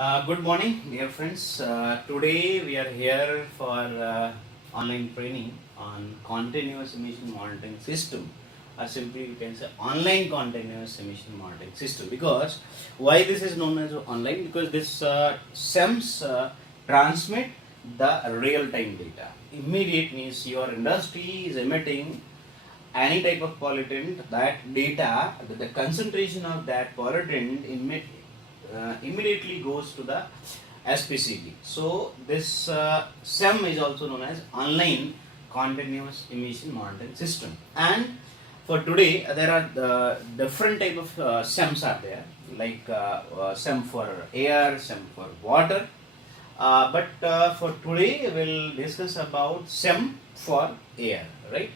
Good morning, dear friends. Today we are here for online training on continuous emission monitoring system, or simply you can say online continuous emission monitoring system. Because why this is known as online? Because this SEMS transmit the real-time data. Immediate means your industry is emitting any type of pollutant, that data, the concentration of that pollutant immediately goes to the SPCD. So this SEM is also known as online continuous emission monitoring system. And for today there are the different type of SEMs are there, like SEM for air, SEM for water. But for today we'll discuss about SEM for air, right?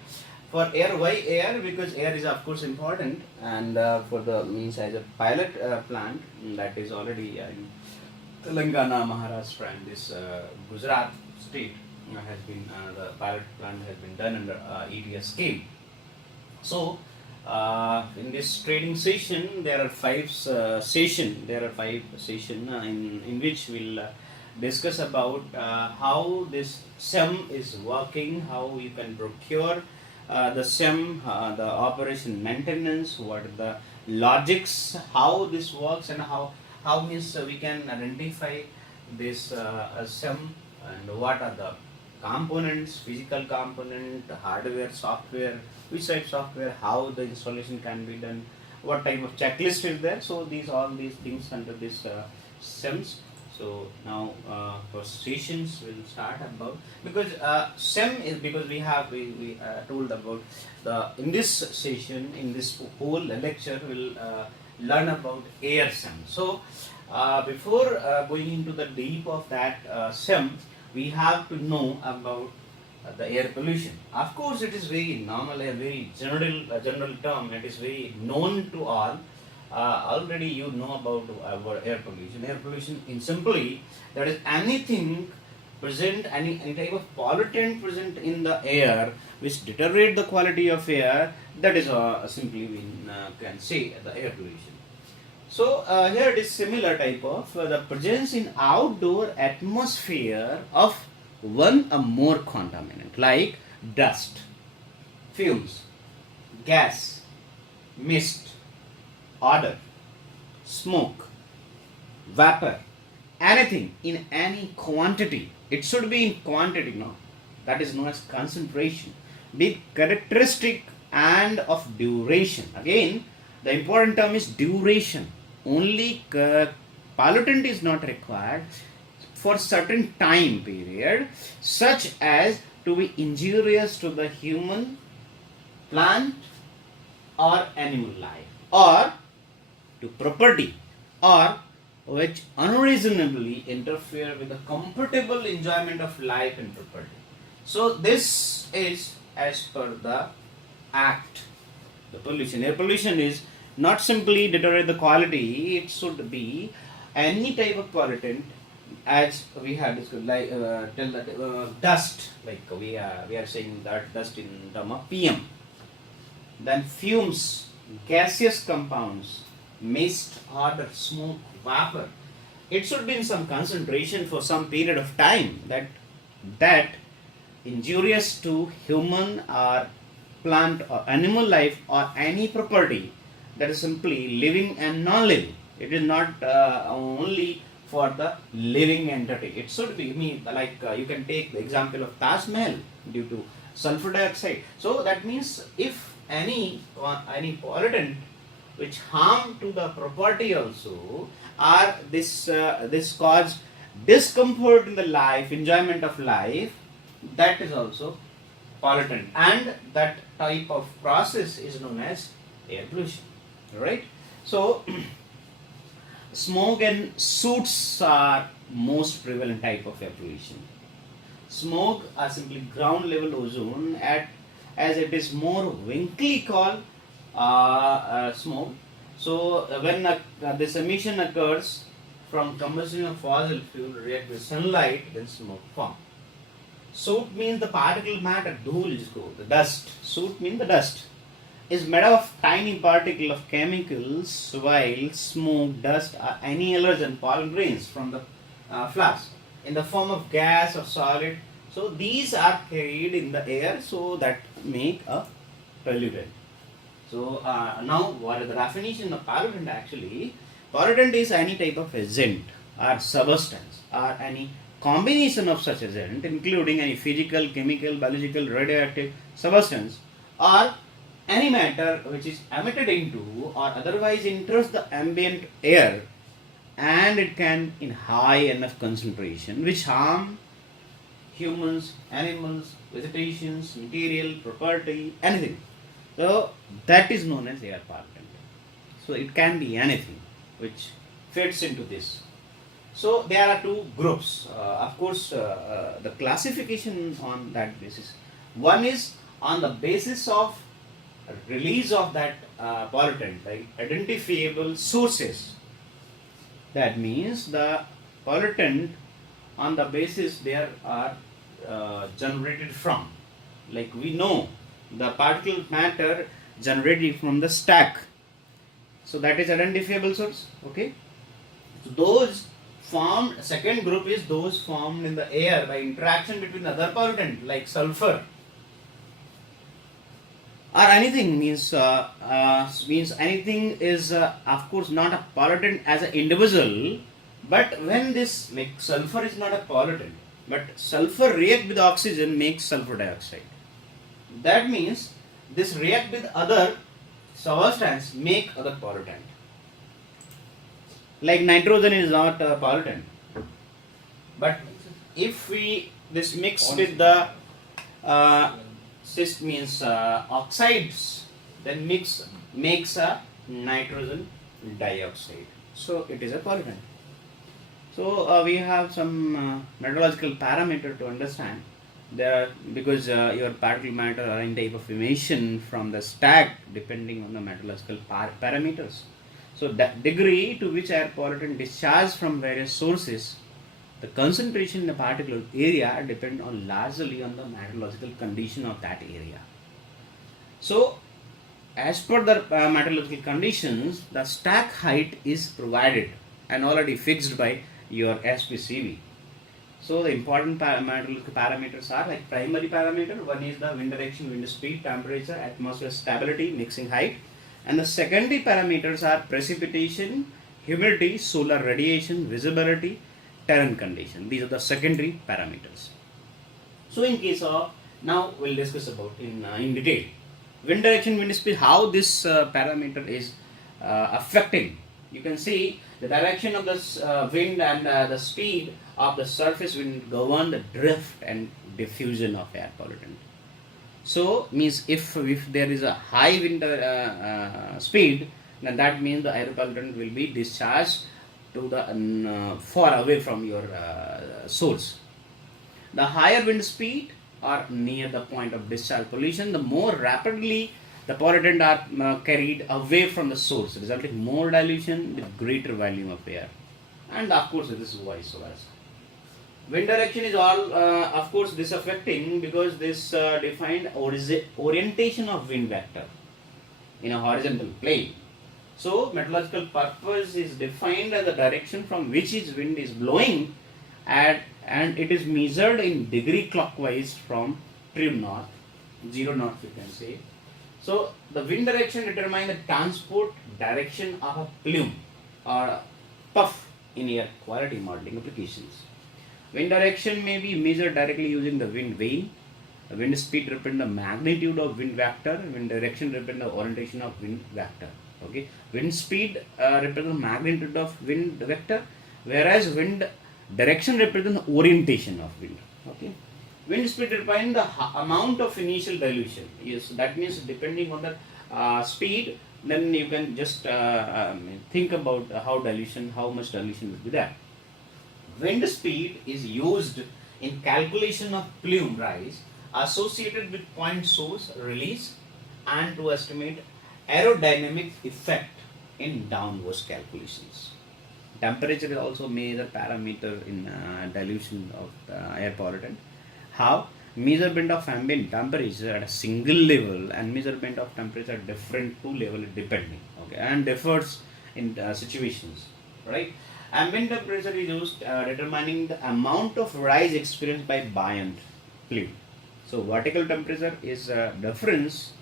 For air, why air? Because air is of course important, and for the means as a pilot plant that is already in Telangana, Maharashtra, and this Gujarat state has been the pilot plant has been done under ETS scheme. So in this training session there are five session. There are five session in which we'll discuss about how this SEM is working, how you can procure the SEM, the operation maintenance, what are the logics, how this works, and how means we can identify this SEM, and what are the components, physical component, hardware, software, which type software, how the installation can be done, what type of checklist is there. So all these things under this SEMS. So now for sessions will start about, because SEM is because we told about the in this session, in this whole lecture we'll learn about air SEM. So before going into the deep of that SEM, we have to know about the air pollution. Of course, it is very normal, a very general term. It is very known to all. Already you know about air pollution. Air pollution, in simply, that is anything present, any type of pollutant present in the air which deteriorate the quality of air. That is simply we can say the air pollution. So here it is similar type of the presence in outdoor atmosphere of one or more contaminant like dust, fumes, gas, mist, odor, smoke, vapor, anything in any quantity. It should be in quantity, no? That is known as concentration. Be characteristic and of duration. Again, the important term is duration. Only pollutant is not required for certain time period, such as to be injurious to the human, plant, or animal life, or to property, or which unreasonably interfere with the comfortable enjoyment of life and property. So this is as per the act. The pollution, air pollution is not simply deteriorate the quality, it should be any type of pollutant, as we have discussed, like tell that dust, like we are saying that dust in term of PM, then fumes, gaseous compounds, mist, odor, smoke, vapor. It should be in some concentration for some period of time that injurious to human or plant or animal life or any property, that is simply living and non-living. It is not only for the living entity. It should be like you can take the example of Taj Mahal due to sulfur dioxide. So that means if any pollutant which harm to the property also, or this cause discomfort in the life, enjoyment of life, that is also pollutant, and that type of process is known as air pollution, right? So smoke and soot are most prevalent type of air pollution. Smoke are simply ground level ozone, as it is more winkly called smoke. So when this emission occurs from combustion of fossil fuel react with sunlight, then smoke forms. Soot means the particle matter, dhool jisko, the dust. Soot means the dust. is made of tiny particle of chemicals, while smoke, dust, or any allergen, pollen grains from the flask in the form of gas or solid. So these are carried in the air, so that make a pollutant. So now what is the definition of pollutant actually? Pollutant is any type of agent or substance or any combination of such agent, including any physical, chemical, biological, radioactive substance or any matter which is emitted into or otherwise enters the ambient air, and it can in high enough concentration which harm humans, animals, vegetations, material, property, anything. So that is known as air pollutant. So it can be anything which fits into this. So there are two groups. Of course, the classification on that basis. One is on the basis of release of that pollutant, like identifiable sources. That means the pollutant on the basis there are generated from. Like we know the particle matter generated from the stack. So that is identifiable source. Okay. So those formed, second group is those formed in the air by interaction between other pollutant like sulfur or anything. Means anything is of course not a pollutant as an individual, but when this, like sulfur is not a pollutant, but sulfur react with oxygen makes sulfur dioxide. That means this react with other substance make other pollutant. Like nitrogen is not a pollutant, but if we this mix with the oxides, then makes a nitrogen dioxide. So it is a pollutant. So we have some metallurgical parameter to understand. There are, because your particle matter are in type of emission from the stack depending on the metallurgical parameters. So the degree to which air pollutant discharge from various sources, the concentration in the particular area depend on largely on the metallurgical condition of that area. So as per the metallurgical conditions, the stack height is provided and already fixed by your SPCV. So the important metallurgical parameters are like primary parameter. One is the wind direction, wind speed, temperature, atmosphere stability, mixing height. And the secondary parameters are precipitation, humidity, solar radiation, visibility, terrain condition. These are the secondary parameters. So in case of, now we'll discuss about in detail. Wind direction, wind speed, how this parameter is affecting. You can see the direction of the wind and the speed of the surface wind govern the drift and diffusion of air pollutant. So means if there is a high wind speed, then that means the air pollutant will be discharged to the far away from your source. The higher wind speed or near the point of discharge pollution, the more rapidly the pollutant are carried away from the source, resulting more dilution with greater volume of air. And of course, this is vice versa. Wind direction is all, of course, this affecting because this defined orientation of wind vector in a horizontal plane. So, metallurgical purpose is defined as the direction from which its wind is blowing, and it is measured in degree clockwise from true north, 0 north you can say. So, the wind direction determines the transport direction of a plume or a puff in air quality modeling applications. Wind direction may be measured directly using the wind vane. The wind speed represents the magnitude of wind vector. Wind direction represents the orientation of wind vector. Okay, wind speed represents the magnitude of wind vector, whereas wind direction represents the orientation of wind. Okay, wind speed represents the amount of initial dilution. Yes, that means depending on the speed, then you can just think about how much dilution will be there. Wind speed is used in calculation of plume rise associated with point source release and to estimate aerodynamic effect in downwards calculations. Temperature is also major parameter in dilution of air pollutant. How? measurement of ambient temperature at a single level and measurement of temperature at different two levels depending, okay, and differs in situations, right? Ambient temperature is used determining the amount of rise experienced by buoyant fluid. So vertical temperature is difference.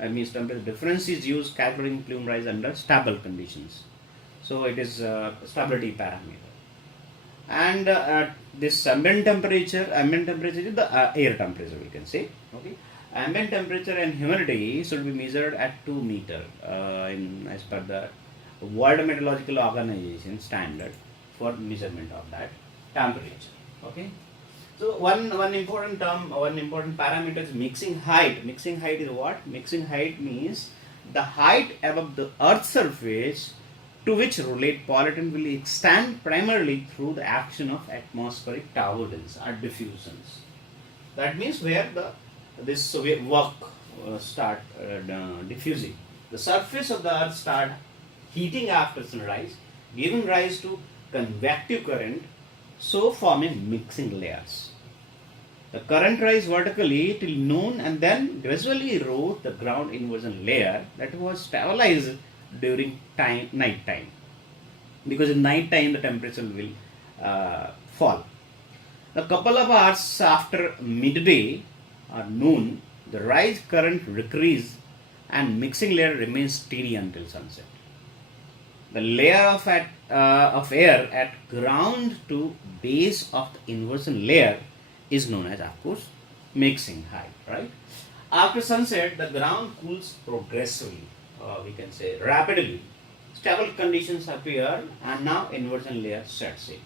Means temperature difference is used calculating plume rise under stable conditions. So it is stability parameter. And this ambient temperature is the air temperature, we can say. Okay, ambient temperature and humidity should be measured at 2 meter as per the World Meteorological Organization standard for measurement of that temperature. Okay, so one important term, one important parameter is mixing height. Mixing height is what? Mixing height means the height above the Earth's surface to which relate pollutant will extend primarily through the action of atmospheric turbulence or diffusions. That means where this work start diffusing. The surface of the earth start heating after sunrise, giving rise to convective current, so forming mixing layers. The current rise vertically till noon and then gradually erode the ground inversion layer that was stabilized during night time, because in night time the temperature will fall. A couple of hours after midday or noon, the rise current decrease and mixing layer remains steady until sunset. The layer of air at ground to base of the inversion layer is known as, of course, mixing height, right? After sunset, the ground cools progressively, we can say rapidly. Stable conditions appear and now inversion layer sets in.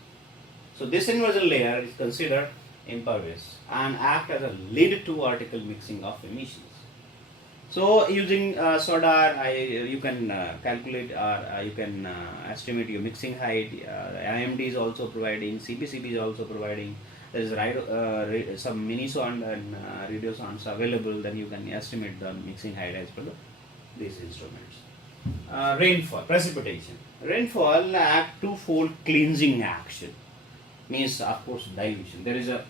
So this inversion layer is considered impervious and act as a lead to vertical mixing of emissions. So using SODAR, you can calculate or you can estimate your mixing height. IMD is also providing, CPCB is also providing. There is some mini sound and radio sounds available. Then you can estimate the mixing height as per these instruments. Rainfall, precipitation. Rainfall act twofold cleansing action. Means of course dilution. There is a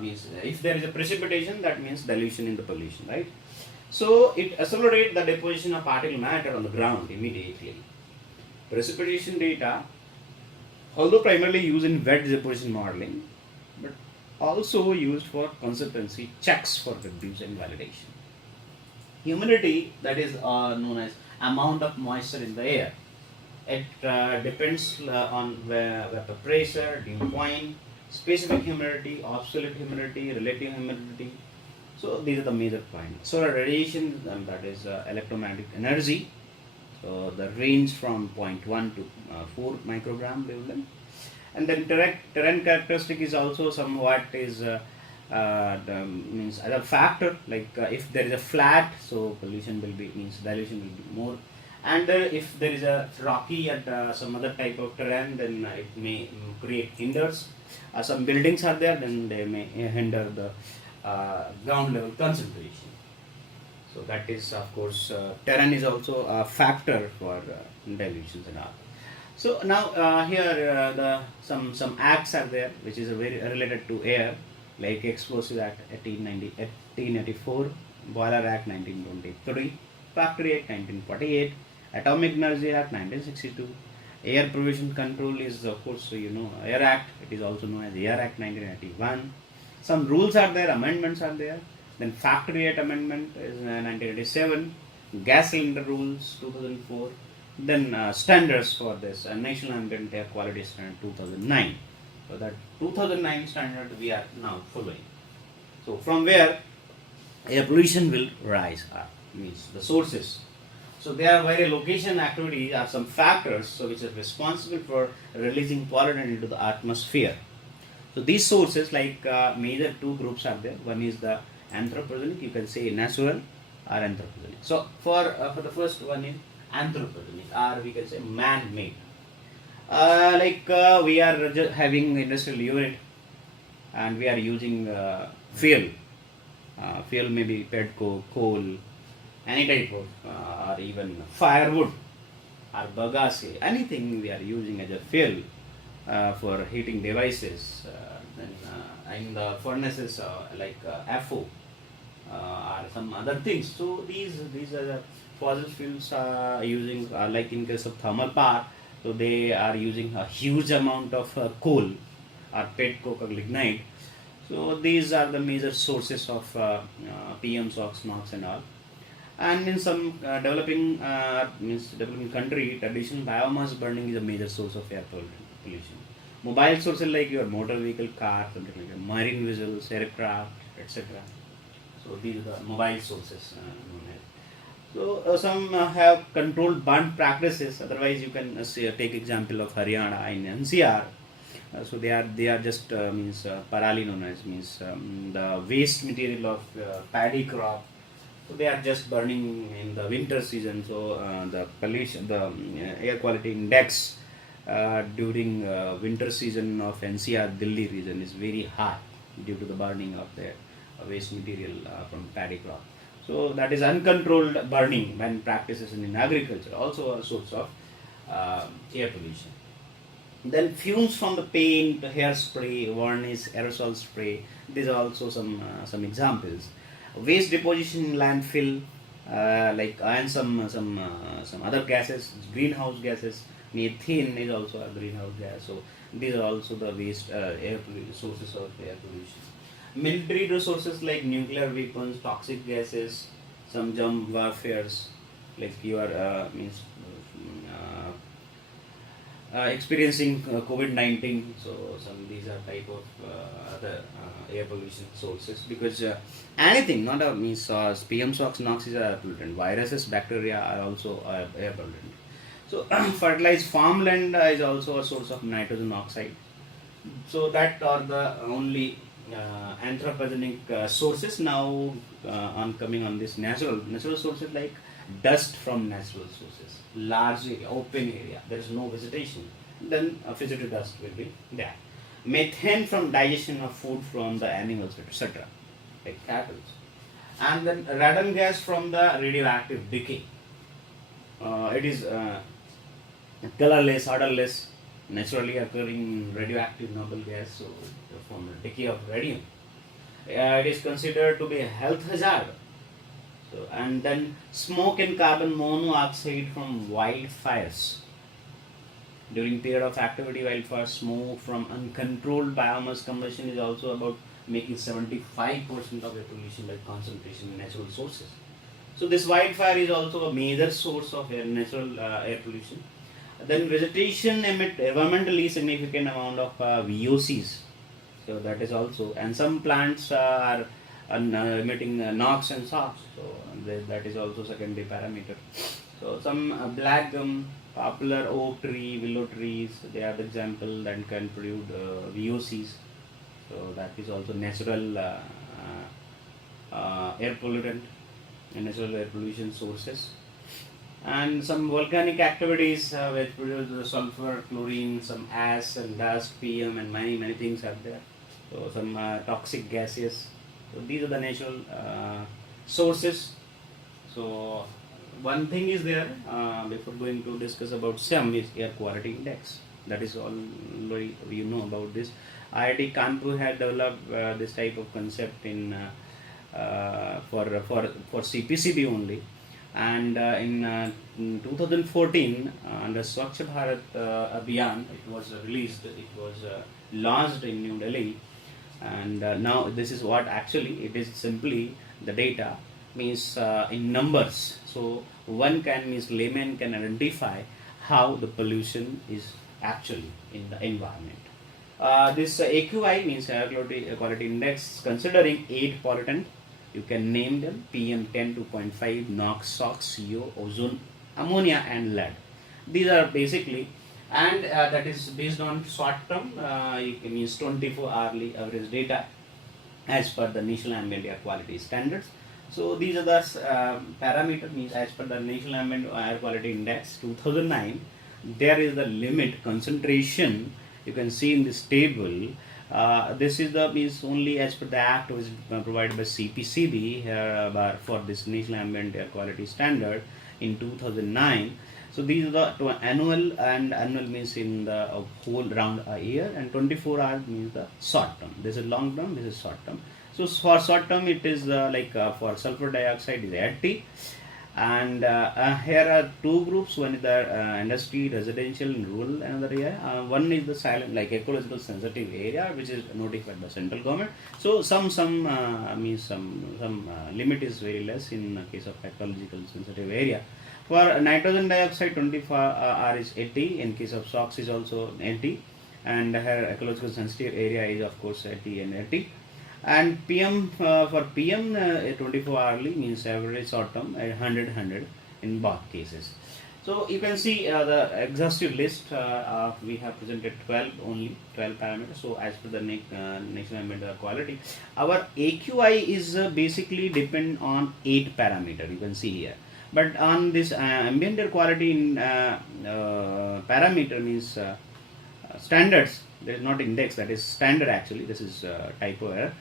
means if there is a precipitation, that means dilution in the pollution, right? So it accelerates the deposition of particle matter on the ground immediately. Precipitation data, although primarily used in wet deposition modeling, but also used for consistency checks for reducing validation. Humidity, that is known as amount of moisture in the air. It depends on vapor pressure, dew point, specific humidity, absolute humidity, relative humidity. So these are the major points. Solar radiation, that is electromagnetic energy. So the range from 0.1 to 4 microgram wavelength. And then terrain characteristic is also somewhat is means as a factor, like if there is a flat, so pollution will be, means dilution will be more. And if there is a rocky and some other type of terrain, then it may create hinders. Some buildings are there, then they may hinder the ground level concentration. So that is, of course, terrain is also a factor for dilutions and all. So now here some acts are there which is very related to air, like Explosive Act 1884, Boiler Act 1923, Factory Act 1948, Atomic Energy Act 1962. Air Pollution Control is, of course, Air Act. It is also known as Air Act 1981. Some rules are there, amendments are there. Then Factory Act Amendment is 1987. Gas Cylinder Rules 2004. Then standards for this, National Ambient Air Quality Standard 2009. So that 2009 standard we are now following. So from where air pollution will rise means the sources. So there are various location activities are some factors which are responsible for releasing pollutant into the atmosphere. So these sources, like major two groups are there. One is the anthropogenic, you can say natural or anthropogenic. So for the first one is anthropogenic, or we can say man-made. We are just having industrial unit and we are using fuel. Fuel may be petcoke, coal, any type of or even firewood or bagasse, anything we are using as a fuel. for heating devices. Then in the furnaces like FO or some other things. So these are the fossil fuels using like in case of thermal power. So they are using a huge amount of coal or pet coke or lignite. So these are the major sources of PM, SOx, NOx and all. And in some developing country, traditional biomass burning is a major source of air pollution. Mobile sources like your motor vehicle, car, something like that, marine vessels, aircraft, etc. So these are the mobile sources known as. So some have controlled burn practices. Otherwise, you can take example of Haryana in NCR. So they are just parali known as means the waste material of paddy crop. So they are just burning in the winter season. So the pollution, the air quality index during winter season of NCR Delhi region is very high due to the burning of the waste material from paddy crop. So that is uncontrolled burning when practices in agriculture, also a source of air pollution. Then fumes from the paint, hairspray, varnish, aerosol spray. These are also some examples. Waste deposition in landfill, and some other gases, greenhouse gases. Methane is also a greenhouse gas. So these are also the waste sources of air pollution. Military resources like nuclear weapons, toxic gases, some germ warfares, like you are experiencing COVID-19. So these are type of other air pollution sources, because anything not a means PM, SOx, NOx is a pollutant. Viruses, bacteria are also air pollutant. So fertilized farmland is also a source of nitrogen oxide. So that are the only anthropogenic sources. Now on coming on this natural sources like dust from natural sources, large area, open area, there is no vegetation, then a physical dust will be there. Methane from digestion of food from the animals, etc., like cattle. And then radon gas from the radioactive decay. It is colorless, odorless, naturally occurring radioactive noble gas, so from the decay of radium. It is considered to be a health hazard. So, and then smoke and carbon monoxide from wildfires. During period of activity, wildfire smoke from uncontrolled biomass combustion is also about making 75% of air pollution by concentration in natural sources. So this wildfire is also a major source of natural air pollution. Then vegetation emit environmentally significant amount of VOCs. So that is also, and some plants are emitting NOx and SOx. So that is also secondary parameter. So some black gum, poplar, oak tree, willow trees, they are the example that can produce VOCs. So that is also natural air pollutant and natural air pollution sources. And some volcanic activities which produce sulfur, chlorine, some ash and dust, PM, and many things are there. So some toxic gases. So these are the natural sources. So one thing is there before going to discuss about SEM is air quality index. That is already you know about this. IIT Kanpur had developed this type of concept in for CPCB only. And in 2014 under Swachh Bharat Abhiyan, it was released, it was launched in New Delhi. And now this is what actually it is. Simply the data means in numbers. So one can means layman can identify how the pollution is actually in the environment. This AQI means air quality index, considering 8 pollutants. You can name them: PM 10, 2.5, NOx, SOx, CO, ozone, ammonia, and lead. These are basically, and that is based on short term. You can use 24 hourly average data as per the National Ambient Air Quality Standards. So these are the parameter means as per the National Ambient Air Quality Index 2009. There is the limit concentration. You can see in this table. This is the means only as per the act was provided by CPCB here for this National Ambient Air Quality Standard in 2009. So these are the annual, and annual means in the whole round a year, and 24 hours means the short term. This is long term, this is short term. So for short term it is for sulfur dioxide is 80, and here are two groups. One is the industry, residential, and rural, another area. One is the silent, like ecological sensitive area, which is notified by central government. So some means some limit is very less in case of ecological sensitive area. For nitrogen dioxide, 24 R is 80. In case of SOx is also 80, and here ecological sensitive area is of course 80 and 80. And PM for PM 24 hourly means average short term 100 in both cases. So you can see the exhaustive list. We have presented 12 parameters. So as per the national ambient quality, our AQI is basically depend on 8 parameter. You can see here. But on this ambient air quality in parameter means standards, there is not index, that is standard actually, this is typo error.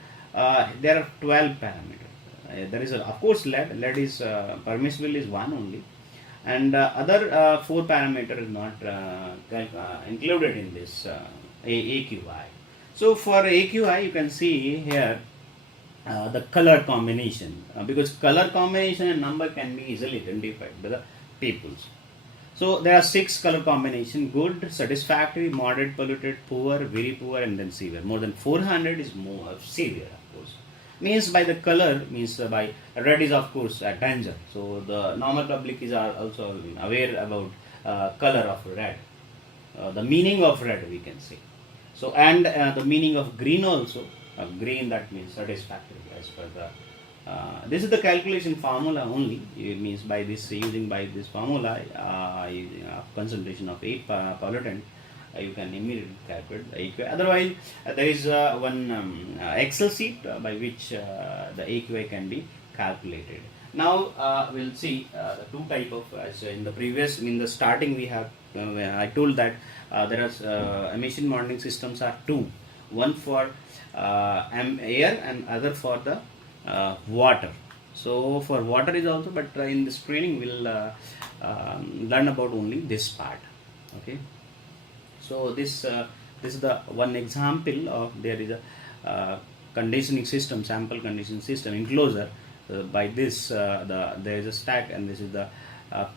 There are 12 parameters. There is of course lead is permissible is one only, and other 4 parameters is not included in this AQI. So for AQI you can see here the color combination, because color combination and number can be easily identified by the peoples. So there are 6 color combination: good, satisfactory, moderate, polluted, poor, very poor, and then severe. More than 400 is more severe, of course. Means by the color, means by red is of course a danger. So the normal public is also aware about color of red, the meaning of red we can say. So and the meaning of green also. Green, that means satisfactory as per the this is the calculation formula only. It means by this, using by this formula concentration of 8 pollutant, you can immediately calculate the AQI. Otherwise there is one Excel sheet by which the AQI can be calculated. Now we'll see the two type of, as in the previous, in the starting we have I told that there are emission monitoring systems are two. One for air and other for the water. So for water is also, but in this training we'll learn about only this part. Okay. So this is the one example of, there is a conditioning system, sample conditioning system enclosure. By this there is a stack, and this is the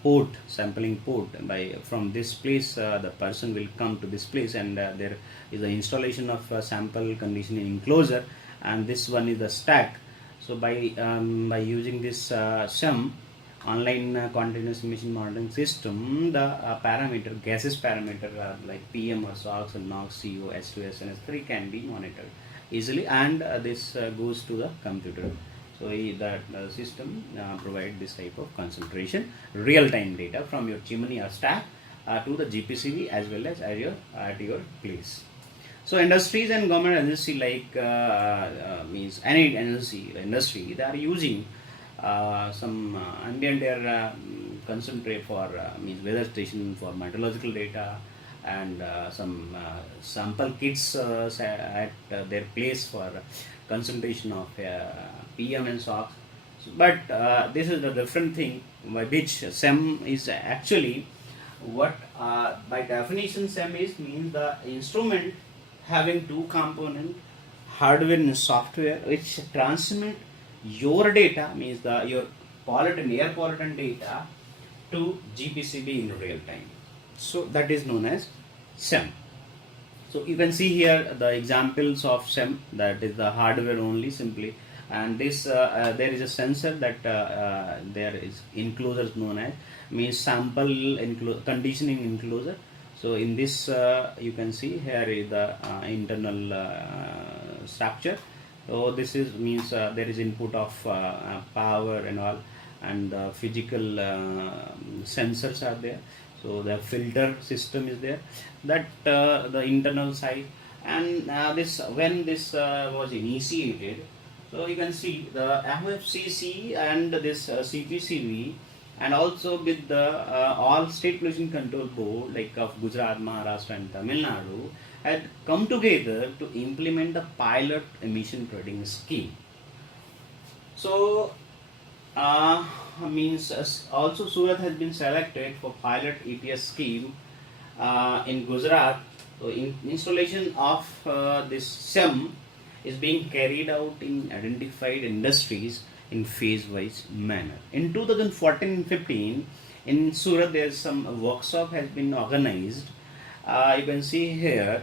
port, sampling port. By from this place the person will come to this place, and there is the installation of sample conditioning enclosure, and this one is the stack. So by using this SEM, online continuous emission monitoring system, the parameter, gases parameter like PM or SOx or NOx, CO, H2S and S3 can be monitored easily, and this goes to the computer. So that system provide this type of concentration, real-time data from your chimney or stack to the GPCB as well as at your place. So industries and government agency, like means any industry, they are using some ambient air concentrate for means weather station for meteorological data, and some sample kits at their place for concentration of PM and SOx. But this is the different thing by which SEM is actually what by definition SEM is, means the instrument having two components, hardware and software, which transmit your data, means your pollutant, air pollutant data to GPCB in real time. So that is known as SEM. So you can see here the examples of SEM, that is the hardware only simply, and this there is a sensor that there is enclosure known as, means sample conditioning enclosure. So in this you can see here is the internal structure. So this is means there is input of power and all, and physical sensors are there. So the filter system is there, that the internal side, and this when this was initiated. So you can see the MFCC and this CPCB, and also with the all state pollution control board like of Gujarat, Maharashtra and Tamil Nadu had come together to implement the pilot emission trading scheme. So also Surat has been selected for pilot ETS scheme in Gujarat. So installation of this SEM is being carried out in identified industries in phase-wise manner. In 2014-15, in Surat, there's some workshop has been organized. You can see here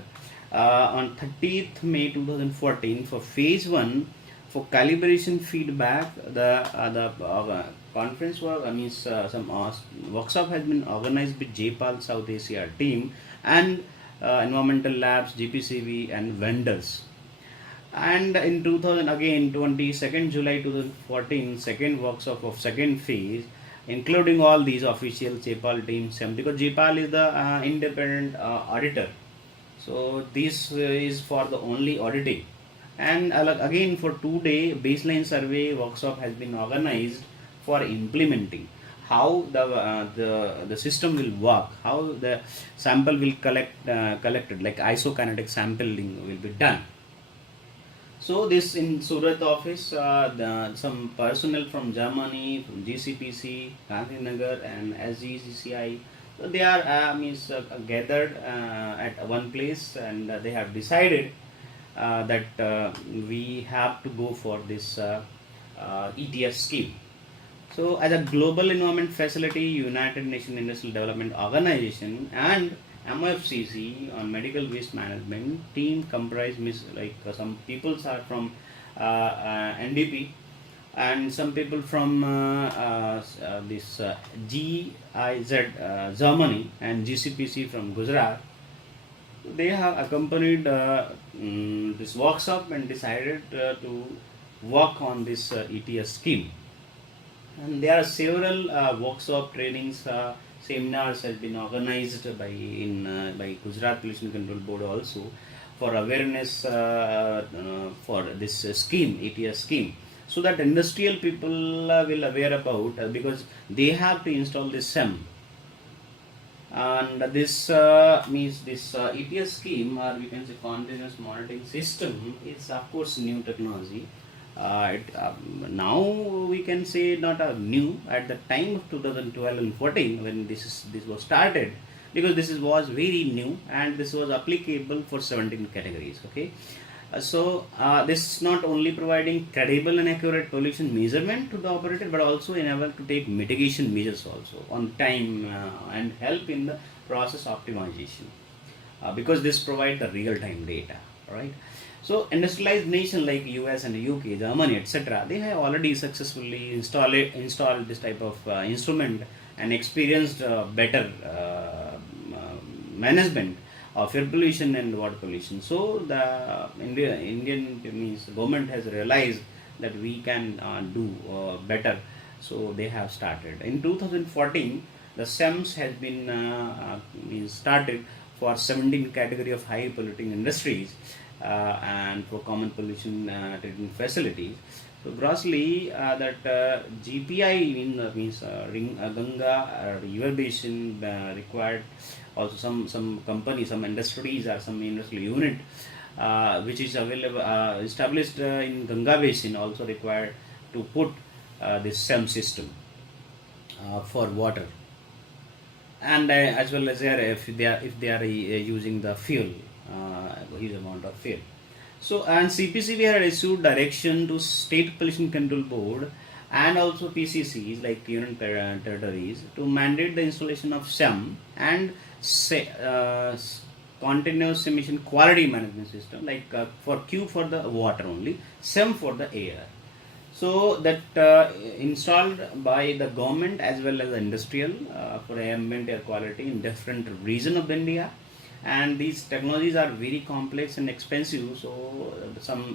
on 30th May 2014 for phase 1 for calibration feedback. The conference was some workshop has been organized with JPAL South Asia team and environmental labs, GPCV and vendors. And in 2000 again 22nd July 2014 second workshop of second phase including all these official JPAL teams, because JPAL is the independent auditor. So this is for the only auditing. And again for 2-day baseline survey workshop has been organized for implementing how the system will work, how the sample will collected, like isokinetic sampling will be done. So this in Surat office, some personnel from Germany, from GCPC, Gandhinagar and SGCCI, so they are gathered at one place, and they have decided that we have to go for this ETS scheme. So as a global environment facility, United Nations Industrial Development Organization and MFCC on medical waste management team comprise some people are from NDP and some people from this GIZ Germany and GCPC from Gujarat. They have accompanied this workshop and decided to work on this ETS scheme. And there are several workshop trainings, seminars has been organized by Gujarat Pollution Control Board also for awareness for this scheme, ETS scheme, so that industrial people will aware about because they have to install this SEM. And this means this ETS scheme, or we can say continuous monitoring system, is of course new technology. Now we can say not a new at the time of 2012 and 14 when this was started, because this was very new and this was applicable for 17 categories. Okay, so this is not only providing credible and accurate pollution measurement to the operator, but also enable to take mitigation measures also on time and help in the process optimization, because this provides the real time data, right? So industrialized nations like US and UK, Germany, etc., they have already successfully installed this type of instrument and experienced better management of air pollution and water pollution. So the Indian means government has realized that we can do better. So they have started. In 2014, the SEMS has been started for 17 category of high polluting industries. And for common pollution treatment facilities. So grossly that GPI means Ganga river basin required also some companies, some industries or some industrial unit which is available established in Ganga basin also required to put this SEM system for water, and as well as if they are using the fuel, huge amount of fuel. So and CPCB had issued direction to State Pollution Control Board and also PCCs like union territories to mandate the installation of SEM and continuous emission quality management system, like for Q for the water only, SEM for the air. So that installed by the government as well as the industrial for ambient air quality in different region of India. And these technologies are very complex and expensive, so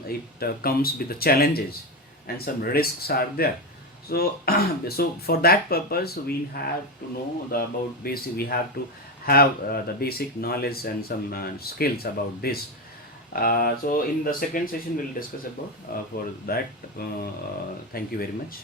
it comes with the challenges and some risks are there. So so for that purpose we have to know about basic, we have to have the basic knowledge and some skills about this. So in the second session we'll discuss about for that. Thank you very much.